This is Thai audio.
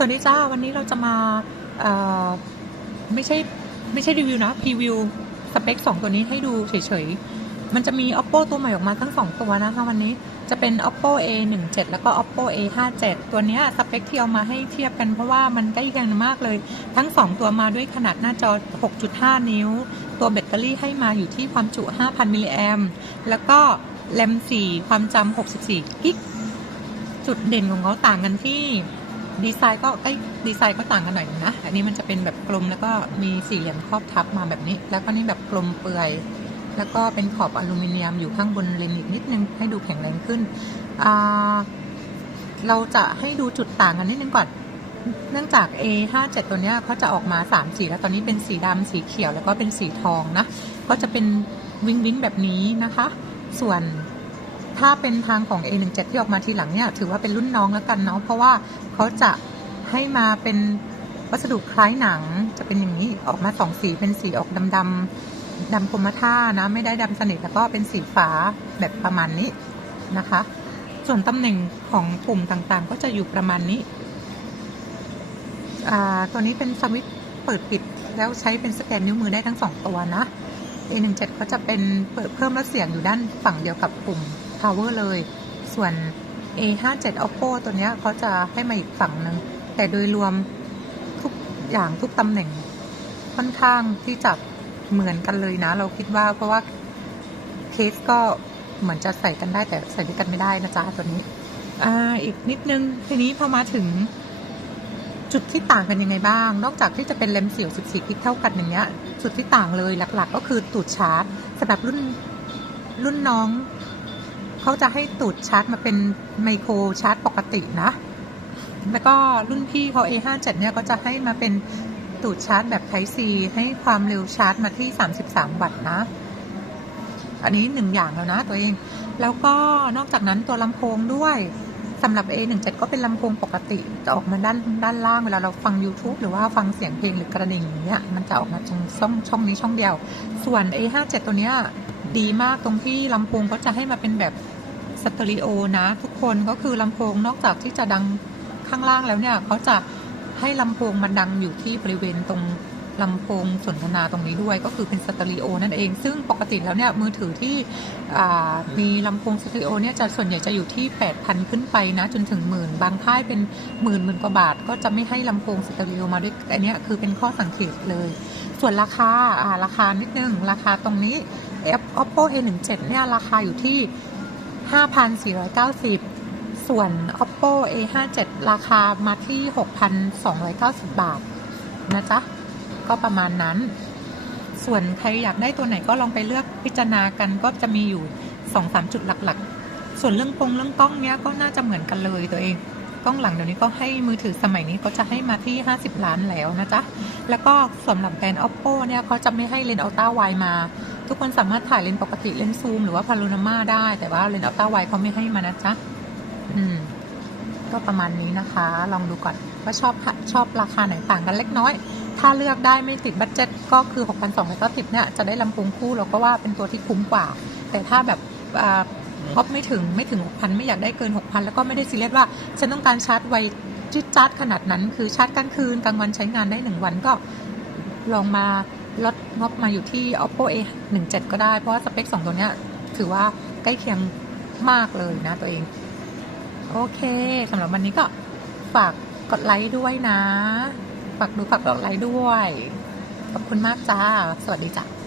วัสดีจ้าวันนี้เราจะมาไม่ใช่ไม่ใช่รีวิวนะพรีวิวสเปคสองตัวนี้ให้ดูเฉยๆ มันจะมี oppo ตัวใหม่ออกมาทั้งสองตัวนะคะวันนี้จะเป็น oppo a 1 7แล้วก็ oppo a 5 7ตัวเนี้ยสเปคที่เอามาให้เทียบกันเพราะว่ามันใกล้เคียงมากเลย ทั้งสองตัวมาด้วยขนาดหน้าจอ 6.5 นิ้ว ตัวแบตเตอรี่ให้มาอยู่ที่ความจุ 5,000 มิลลิแอมแล้วก็แรม4ความจำ64กิกจุดเด่นของเขาต่างกันที่ ดีไซน์ก็ใกล้ดีไซน์ก็ต่างกันหน่อยนะ อันนี้มันจะเป็นแบบกลมแล้วก็มีสี่เหลี่ยมครอบทับมาแบบนี้ แล้วก็นี่แบบกลมเปื่อย แล้วก็เป็นขอบอลูมิเนียมอยู่ข้างบนเลนส์อีกนิดนึงให้ดูแข็งแรงขึ้น เราจะให้ดูจุดต่างกันนิดนึงก่อน เนื่องจาก A57 ตัวเนี้ยเขาจะออกมา 3 สีแล้วตอนนี้เป็นสีดำสีเขียวแล้วก็เป็นสีทองนะ ก็จะเป็นวิงวิงแบบนี้นะคะ ส่วนถ้าเป็นทางของ A17 ที่ออกมาทีหลังเนี่ยถือว่าเป็นรุ่นน้องแล้วกันเนาะเพราะว่า เขาจะให้มาเป็นวัสดุคล้ายหนังจะเป็นอย่างนี้ออกมาสองสีเป็นสีออกดำดำดำกรมท่านะ ไม่ได้ดำสนิทแล้วก็เป็นสีฟ้าแบบประมาณนี้นะคะ ส่วนตำแหน่งของปุ่มต่างๆ ก็จะอยู่ประมาณนี้อ่าตัวนี้เป็นสวิตช์เปิดปิดแล้วใช้เป็นสแกนนิ้วมือได้ทั้งสองตัวนะ A17 ก็จะเป็นเปิดเพิ่มลดเสียงอยู่ด้านฝั่งเดียวกับปุ่ม power เลย ส่วน A57 Oppo ตัวเนี้ยเขาจะให้มาอีกฝั่งหนึ่ง แต่โดยรวมทุกอย่างทุกตำแหน่งค่อนข้างที่จะเหมือนกันเลยนะ เราคิดว่าเพราะว่าเคสก็เหมือนจะใส่กันได้แต่ใส่ด้วยกันไม่ได้นะจ๊ะตัวนี้ อ่าอีกนิดนึง ทีนี้พอมาถึง จุดที่ต่างกันยังไงบ้าง นอกจากที่จะเป็นเลนส์สียว14พิกเท่ากันอย่างเงี้ย จุดที่ต่างเลยหลัก ๆ ก็คือตูดชาร์จสำหรับรุ่นรุ่นน้อง เขาจะให้ตูดชาร์จมาเป็นไมโครชาร์จปกตินะ แล้วก็รุ่นพี่เขา A57 เนี่ยก็จะให้มาเป็นตูดชาร์จแบบ Type C ให้ความเร็วชาร์จมาที่ 33 วัตต์นะ อันนี้หนึ่งอย่างแล้วนะตัวเอง แล้วก็นอกจากนั้นตัวลำโพงด้วยสำหรับ A17 ก็เป็นลำโพงปกติ จะออกมาด้านด้านล่างเวลาเราฟัง YouTube หรือว่าฟังเสียงเพลงหรือกระดิ่งอย่างเงี้ยมันจะออกมาตรงช่องช่องนี้ช่องเดียว ส่วน A57 ตัวเนี้ย ดีมากตรงที่ลำโพงก็จะให้มาเป็นแบบสเตอริโอนะ ทุกคนก็คือลำโพงนอกจากที่จะดังข้างล่างแล้วเนี่ยเขาจะให้ลำโพงมันดังอยู่ที่บริเวณตรงลำโพงสนทนาตรงนี้ด้วยก็คือเป็นสเตอริโอนั่นเอง ซึ่งปกติแล้วเนี่ยมือถือที่มีลำโพงสเตอริโอเนี่ยจะส่วนใหญ่จะอยู่ที่ 8,000 ขึ้นไปนะ จนถึงหมื่น บางค่ายเป็นหมื่นหมื่นกว่าบาท ก็จะไม่ให้ลำโพงสเตอริโอมาด้วยอันเนี้ยคือเป็นข้อสังเกตเลย ส่วนราคาราคานิดนึงราคาตรงนี้ Oppo A17 เนี่ยราคาอยู่ที่ 5,490 ส่วน Oppo A57 ราคามาที่ 6,290 บาท นะจ๊ะ ก็ประมาณนั้น ส่วนใครอยากได้ตัวไหนก็ลองไปเลือกพิจารณากันก็จะมีอยู่ 2-3 จุดหลักๆ ส่วนเรื่องกงเรื่องกล้องเนี้ยก็น่าจะเหมือนกันเลยตัวเอง กล้องหลังเดี๋ยวนี้ก็ให้มือถือสมัยนี้ก็จะให้มาที่ 50 ล้านแล้วนะจ๊ะ แล้วก็สำหรับแบรนด์ Oppo เนี่ยเขาจะไม่ให้เลนส์อัลต้าไวมา ทุกคนสามารถถ่ายเลนส์ปกติเลนส์ซูมหรือว่าพาโนรามาได้ แต่ว่าเลนส์อัลต้าไวเขาไม่ให้มานะจ๊ะ อืม ก็ประมาณนี้นะคะ ลองดูก่อนว่าชอบชอบราคาไหนต่างกันเล็กน้อย ถ้าเลือกได้ไม่ติดบัตเจ็ตก็คือ 6,290เนี่ยจะได้ลำโพงคู่เราก็ว่าเป็นตัวที่คุ้มกว่า แต่ถ้าแบบ อ่าพบไม่ถึงไม่ถึง 6,000 ไม่อยากได้เกิน 6,000 แล้วก็ไม่ได้ซีเรียสว่า ฉันต้องการชาร์จไวจิ๊ดจัดขนาดนั้น คือชาร์จกลางคืนกลางวันใช้งานได้ 1 วันก็ลองมาลดงบมาอยู่ที่ oppo a 1 7ก็ได้ เพราะว่าสเปค 2 ตัวเนี้ยถือว่าใกล้เคียงมากเลยนะตัวเอง โอเคสำหรับวันนี้ก็ฝากกดไลค์ด้วยนะ ฝากดูฝากกดไลค์ด้วย ขอบคุณมากจ้า สวัสดีจ้ะ